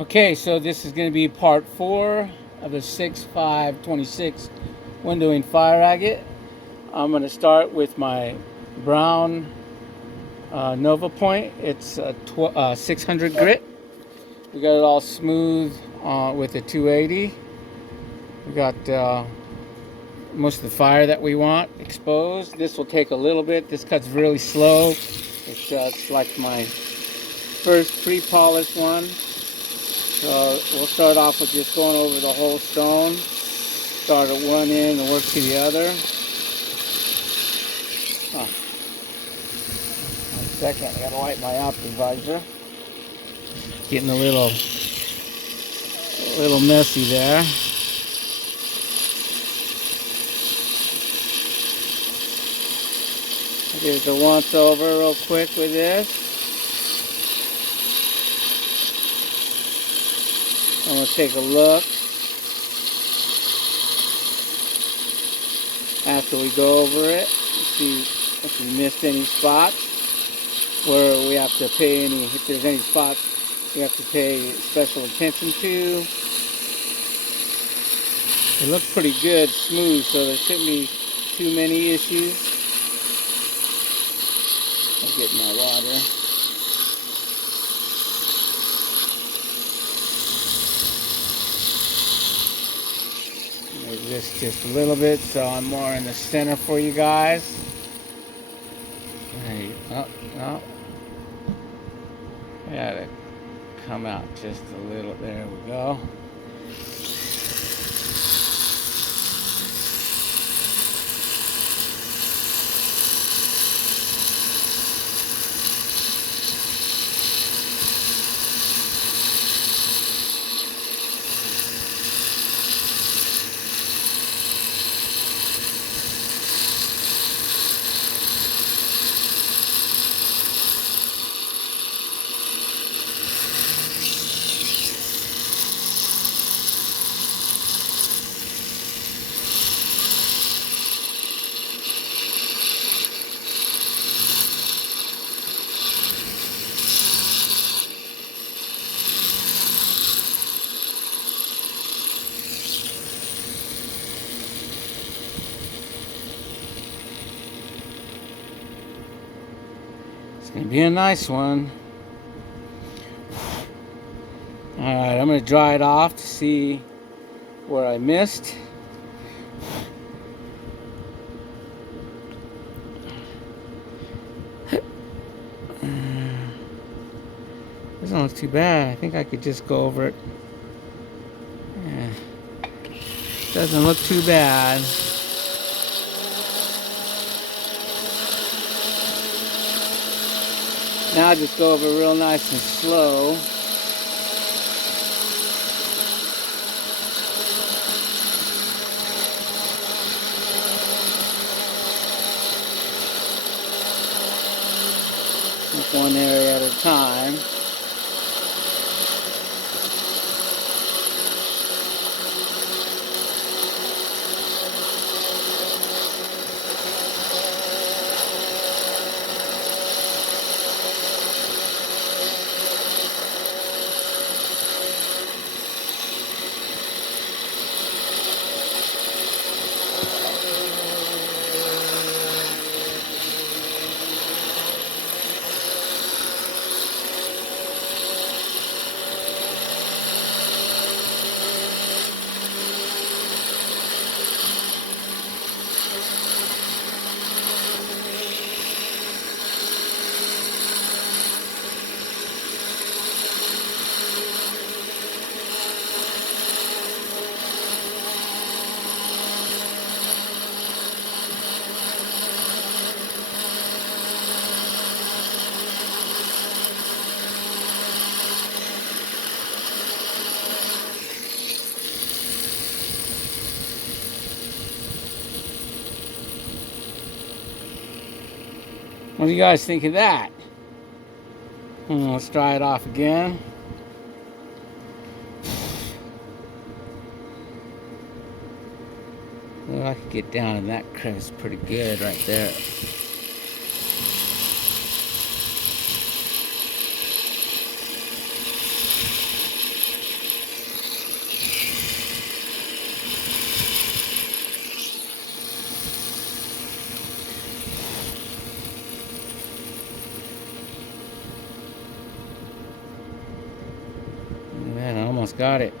Okay, so this is going to be part 4 of the 6.5.26 windowing fire agate. I'm going to start with my brown Nova Point. It's 600 grit. We got it all smooth with a 280. We got most of the fire that we want exposed. This will take a little bit. This cuts really slow. It's like my first pre-polished one. So we'll start off with just going over the whole stone. Start at one end and work to the other. Oh, 1 second, I gotta light my optic visor. Getting a little messy there. I did the once over real quick with this. I'm gonna take a look after we go over it, see if we missed any spots where we have to pay any, if there's any spots we have to pay special attention to. It looks pretty good, smooth, so there shouldn't be too many issues. I'll get my water. Move this just a little bit so I'm more in the center for you guys. Hey, oh, no. Gotta come out just a little. There we go. It's gonna be a nice one. Alright, I'm gonna dry it off to see where I missed. Doesn't look too bad. I think I could just go over it. Yeah. Doesn't look too bad. Now I just go over real nice and slow. Just one area at a time. What do you guys think of that? Let's dry it off again. Well, I could get down in that crevice pretty good right there. almost got it.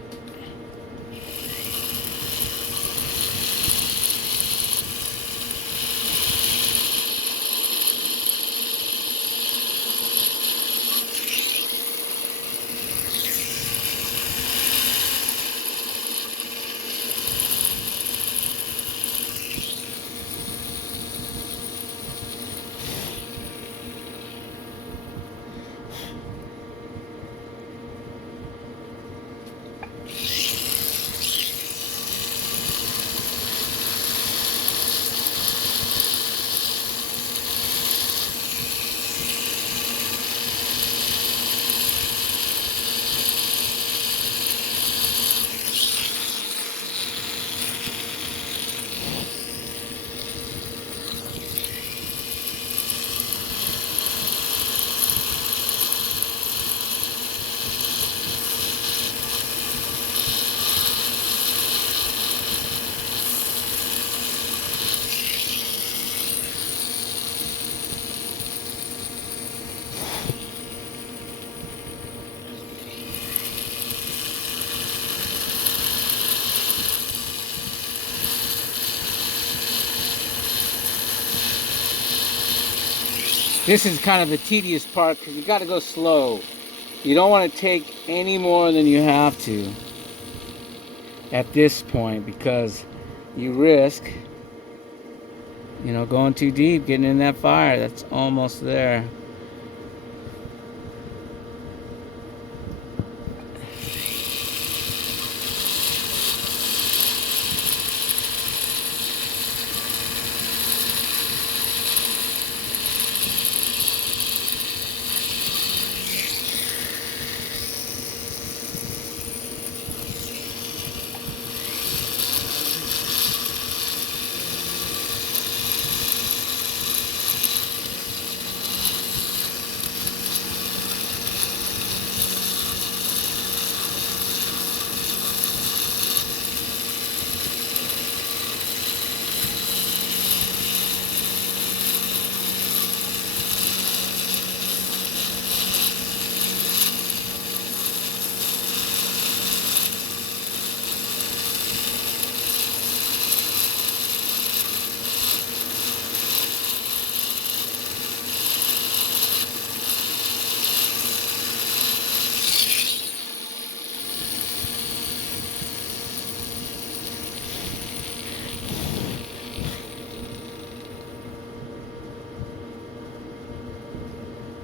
This is kind of the tedious part because you got to go slow. You don't want to take any more than you have to at this point because you risk, you know, going too deep, getting in that fire. That's almost there.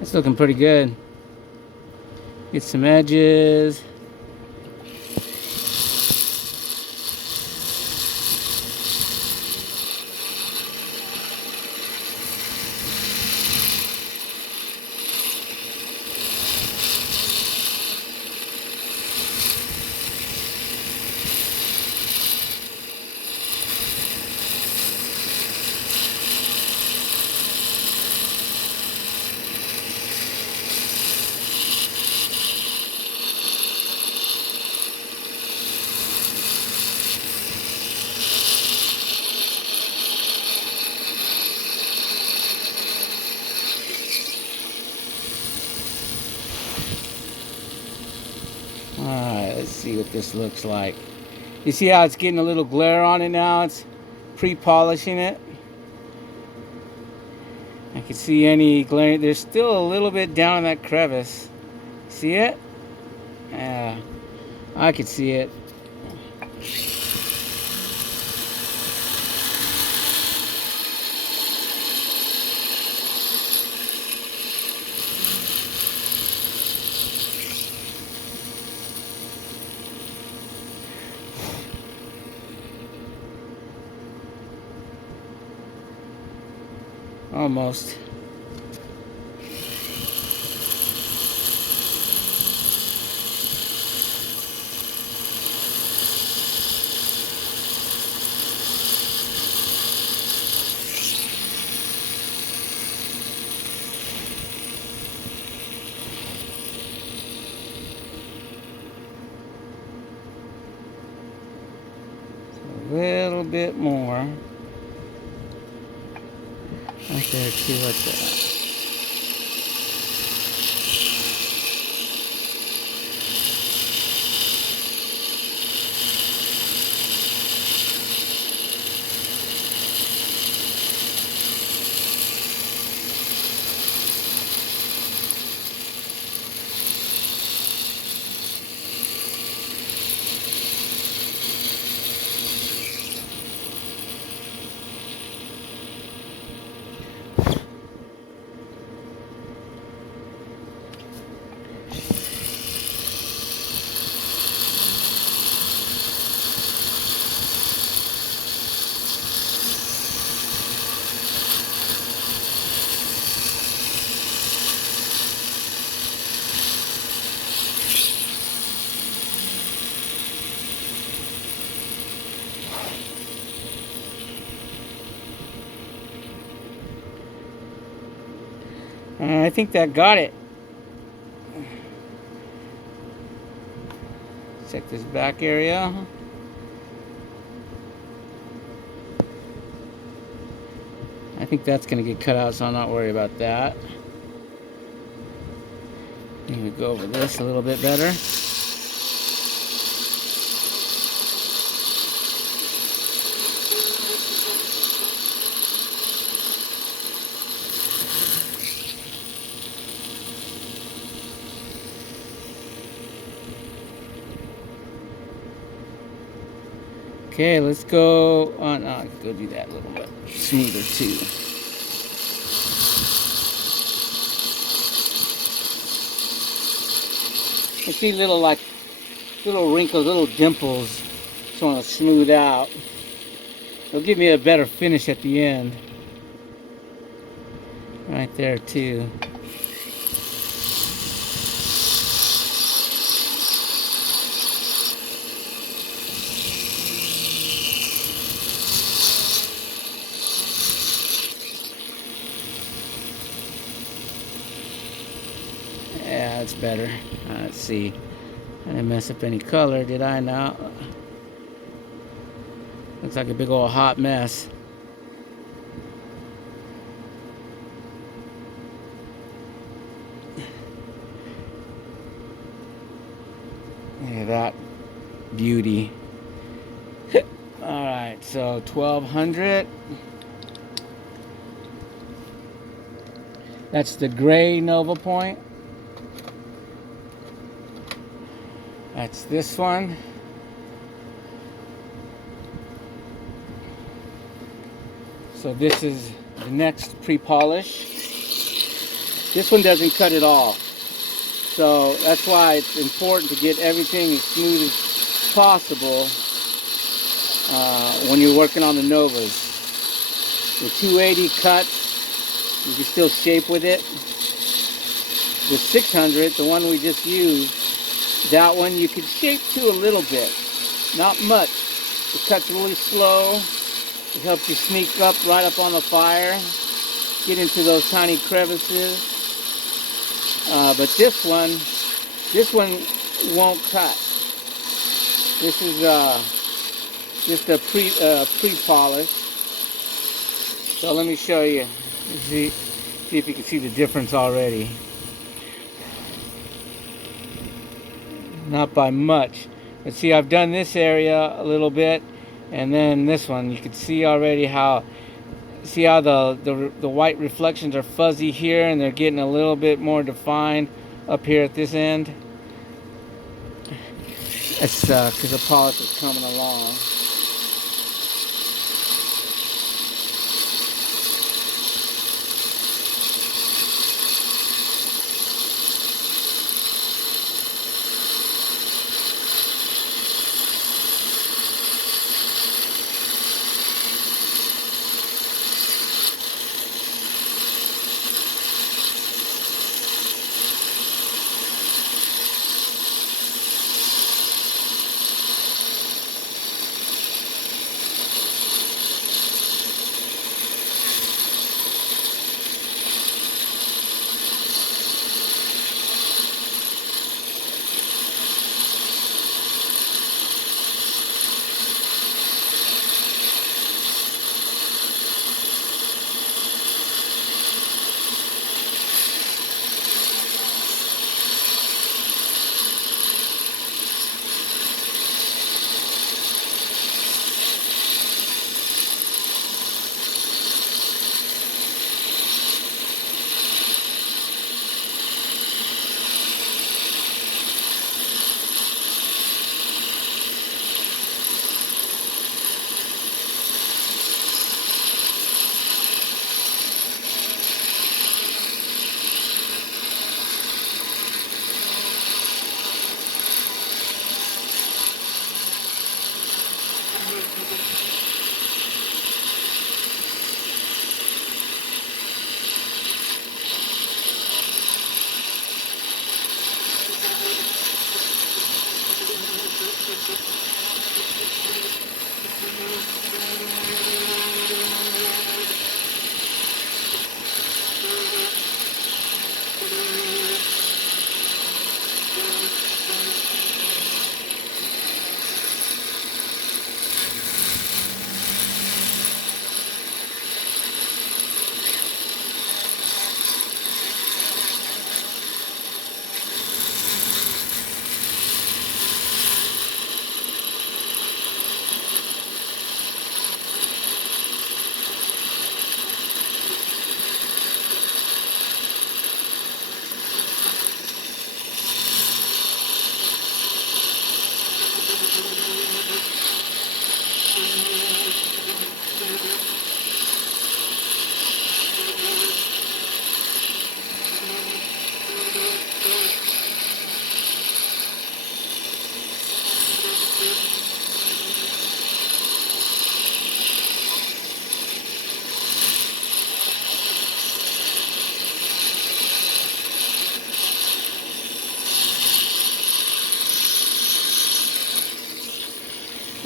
It's looking pretty good. Get some edges. Alright, let's see what this looks like. You see how it's getting a little glare on it now? It's pre-polishing it. I can see any glare. There's still a little bit down in that crevice. See it? Yeah, I can see it. Almost. A little bit more. Right there too, like that. I think that got it. Check this back area. I think that's going to get cut out, so I'm not worried about that. Let me go over this a little bit better. Okay, let's go on. I'll go do that a little bit smoother too. You see little wrinkles, little dimples. Just want to smooth out. It'll give me a better finish at the end. Right there too. Yeah, that's better. Let's see. I didn't mess up any color, did I now? Looks like a big old hot mess. Look at that beauty. Alright, so 1200. That's the gray Nova Point. That's this one. So this is the next pre-polish. This one doesn't cut at all. So that's why it's important to get everything as smooth as possible when you're working on the Novas. The 280 cuts, you can still shape with it. The 600, the one we just used, that one you can shape to a little bit, not much. It cuts really slow. It helps you sneak up right up on the fire, get into those tiny crevices. But this one won't cut. This is just a pre-polish. So let me show you. See if you can see the difference already. Not by much. But see, I've done this area a little bit, and then this one. You can see already how the white reflections are fuzzy here, and they're getting a little bit more defined up here at this end. That's because the polish is coming along.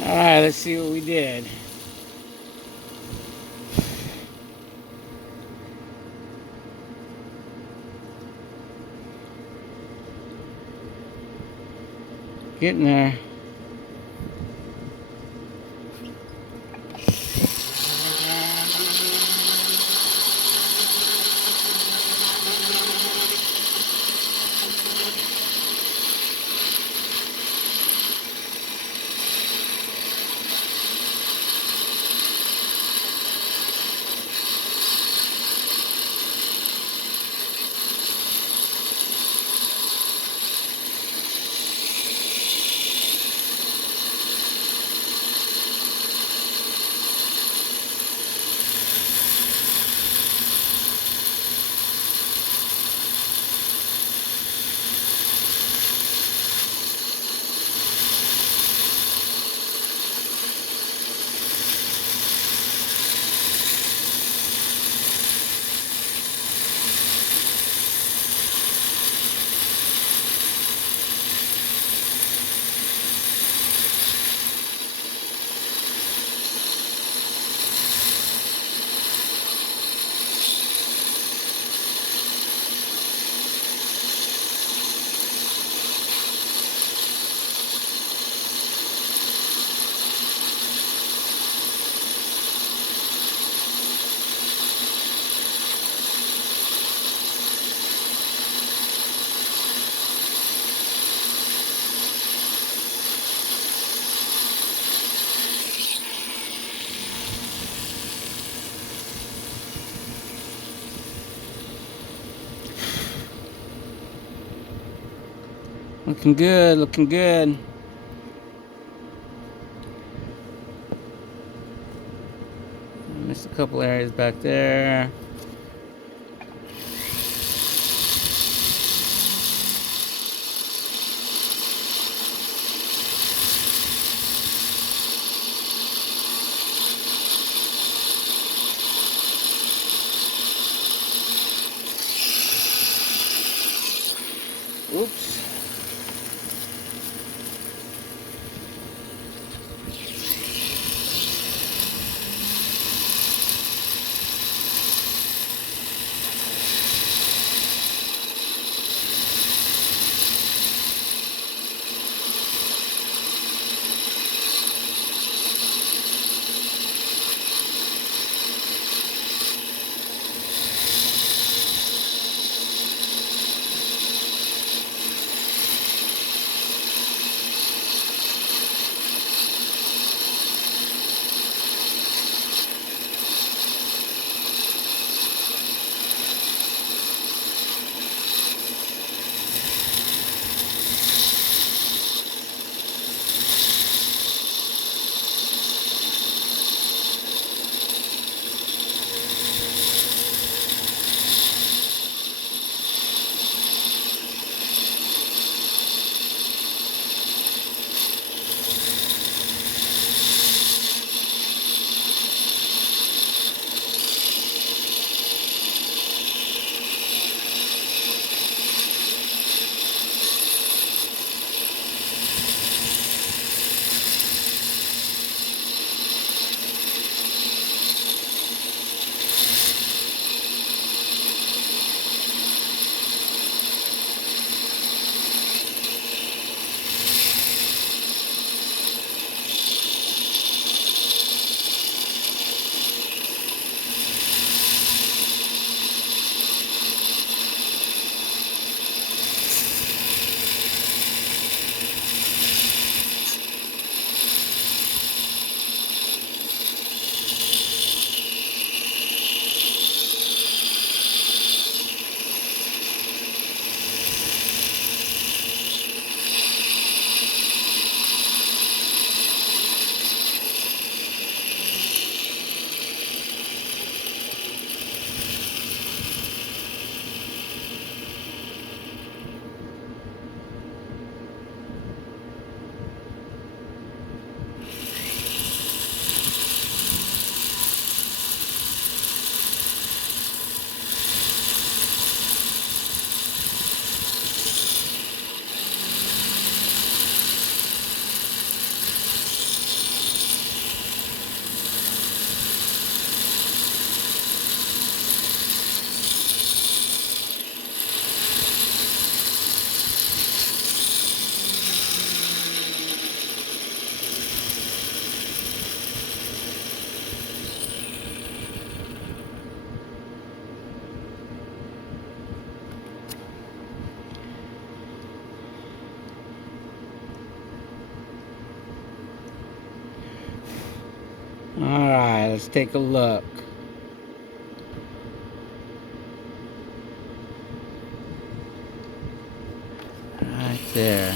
All right, let's see what we did. Getting there. Looking good, looking good. Missed a couple areas back there. Oops. Alright, let's take a look. Right there.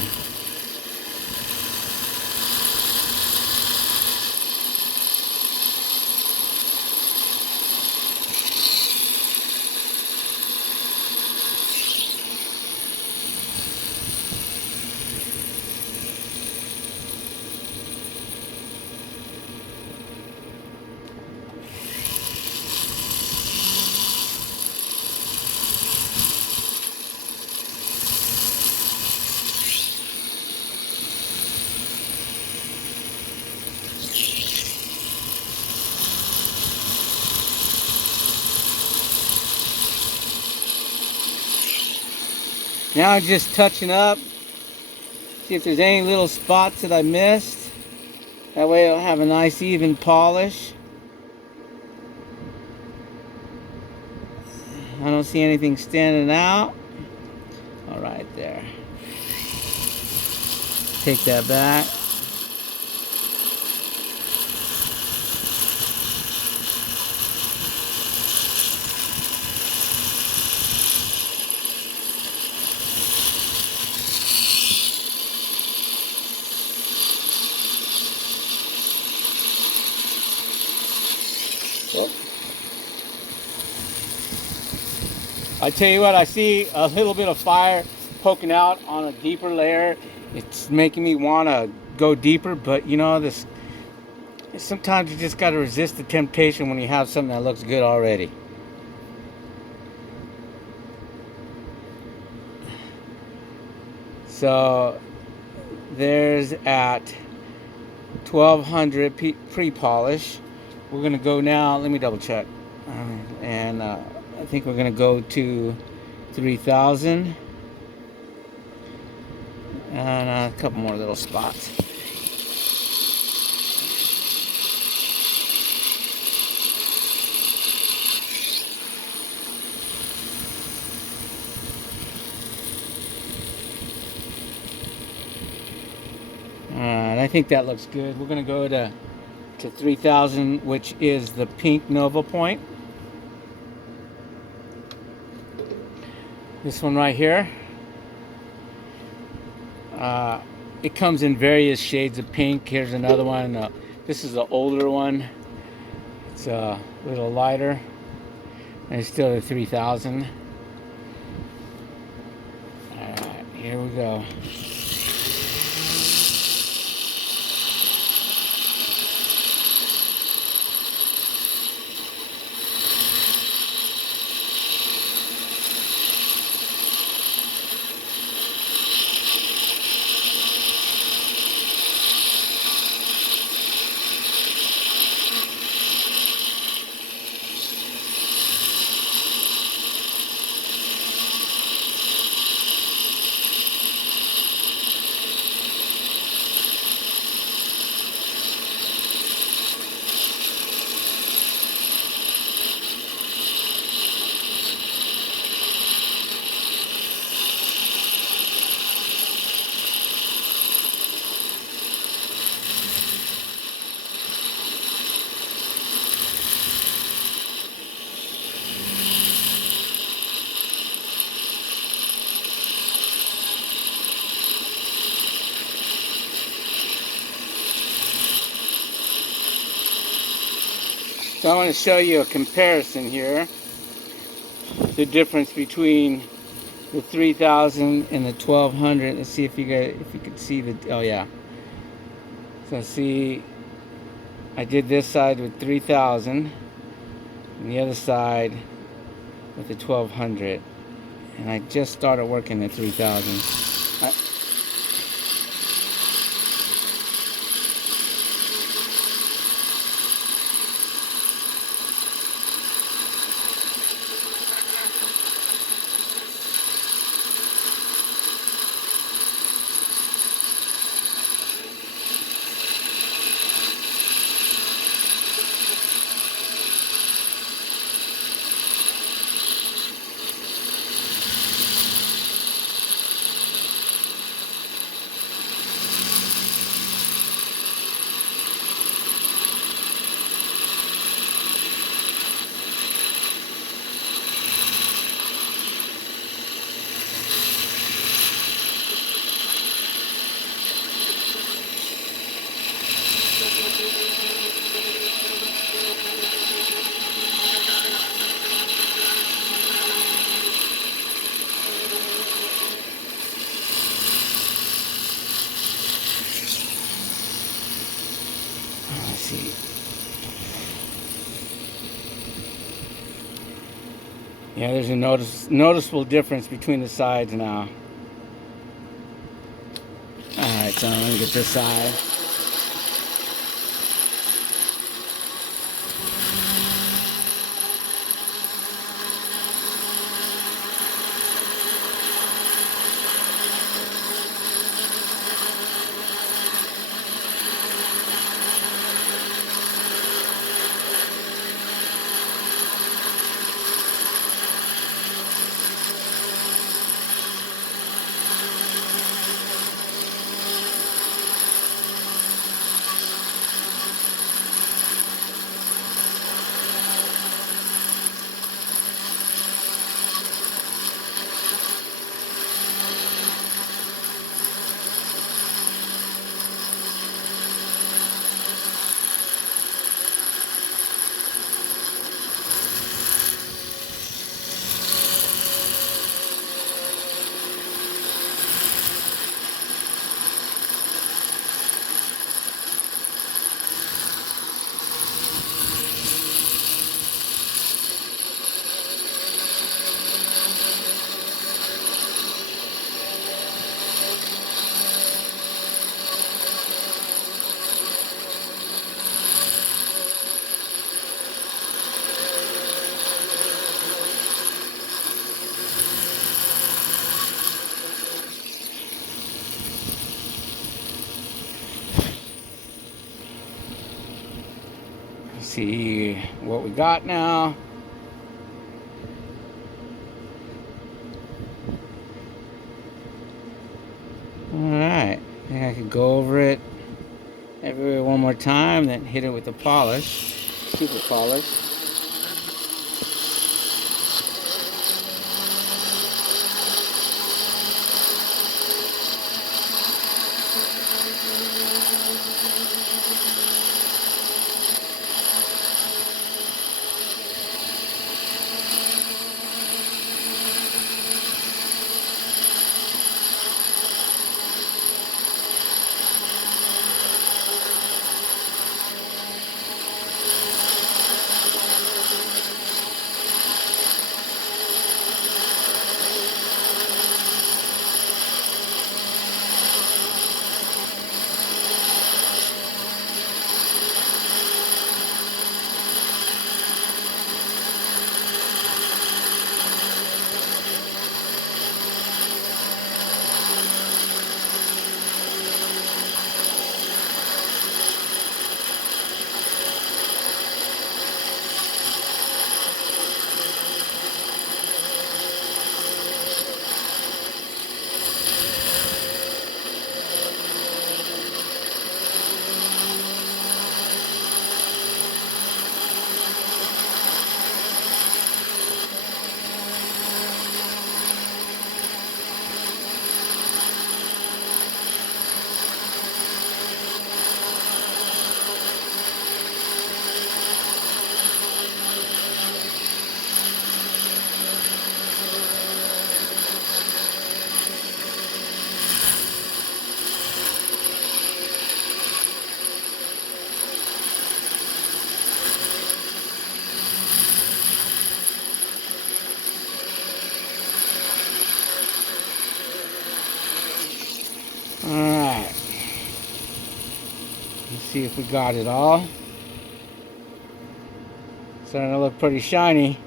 Now I'm just touching up, see if there's any little spots that I missed. That way it'll have a nice even polish. I don't see anything standing out. All right, there. Take that back. I tell you what, I see a little bit of fire poking out on a deeper layer. It's making me want to go deeper, but you know, this sometimes you just got to resist the temptation when you have something that looks good already. So there's at 1200 pre-polish. We're gonna go now, let me double check, and I think we're gonna go to 3000 and a couple more little spots. Alright, I think that looks good. We're gonna go to 3000, which is the pink Nova Point. This one right here. It comes in various shades of pink. Here's another one. This is the older one. It's a little lighter. And it's still a 3000. Alright, here we go. So I want to show you a comparison here. The difference between the 3000 and the 1200. Let's see if you could see the, oh yeah. So see, I did this side with 3000 and the other side with the 1200. And I just started working the 3000. see. Yeah, there's a noticeable difference between the sides now. Alright, so I'm gonna get this side. See what we got now. Alright, I think I could go over it everywhere one more time, then hit it with the polish, super polish. Alright, let's see if we got it all. Starting to look pretty shiny.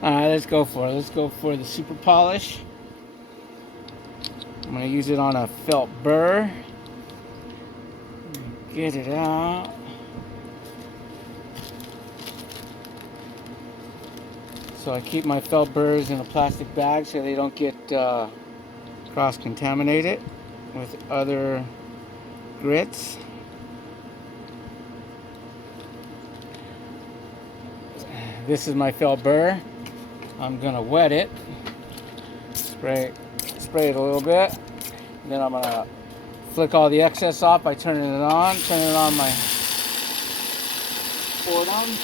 Alright, let's go for it. Let's go for the super polish. I'm going to use it on a felt burr. Get it out. So I keep my felt burrs in a plastic bag so they don't get cross-contaminated with other grits. This is my felt burr. I'm gonna wet it. Spray spray it a little bit. And then I'm gonna flick all the excess off by turning it on my cordon.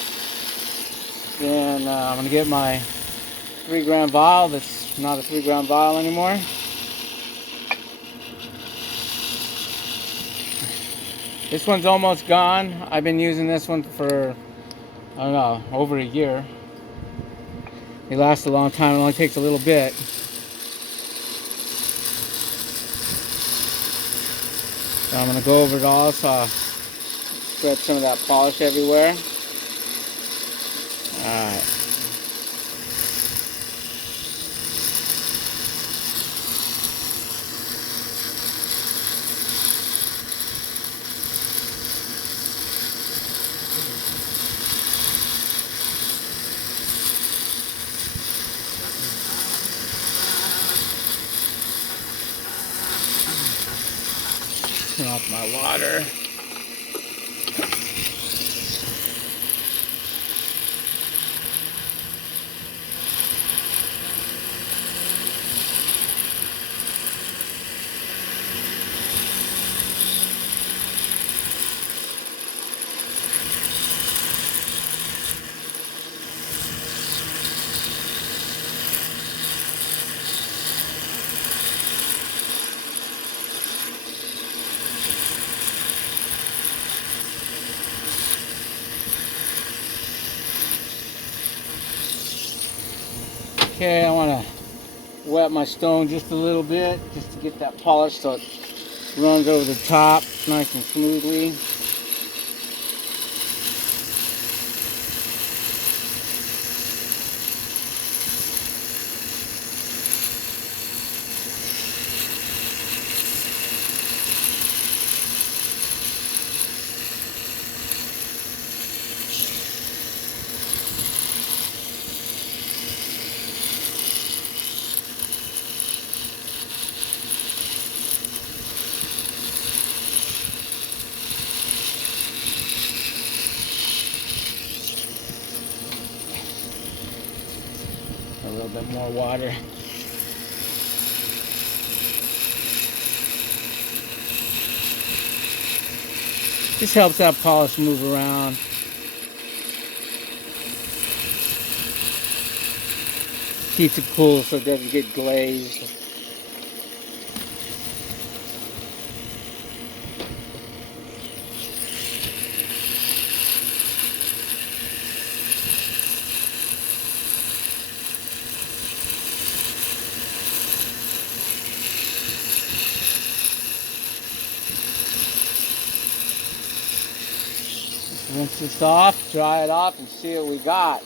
Then I'm gonna get my 3-gram vial. That's not a 3-gram vial anymore. This one's almost gone. I've been using this one for, I don't know, over a year. It lasts a long time. It only takes a little bit. So I'm going to go over it all, so spread some of that polish everywhere. Alright. Turn off my water. Okay, I want to wet my stone just a little bit, just to get that polish so it runs over the top nice and smoothly. A little bit more water. This helps that polish move around. Keeps it cool so it doesn't get glazed. Rinse this off, dry it off, and see what we got.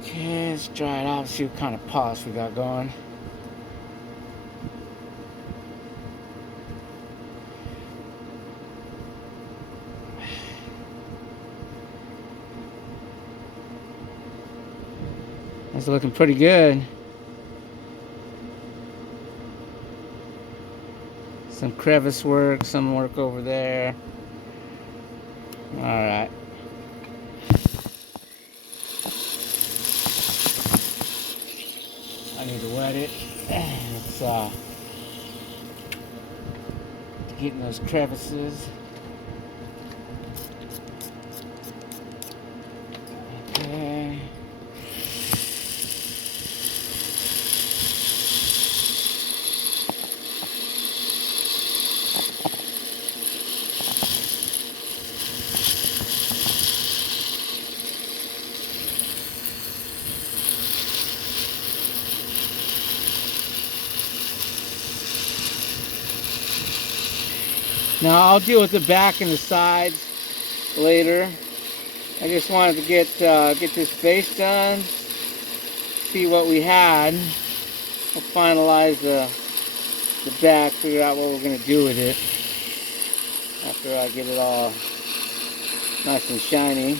Okay, let's dry it off and see what kind of polish we got going. It's looking pretty good. Some crevice work, some work over there. Alright. I need to wet it. It's getting those crevices. Okay. Now I'll deal with the back and the sides later. I just wanted to get this base done, see what we had. We'll finalize the back, figure out what we're going to do with it after I get it all nice and shiny.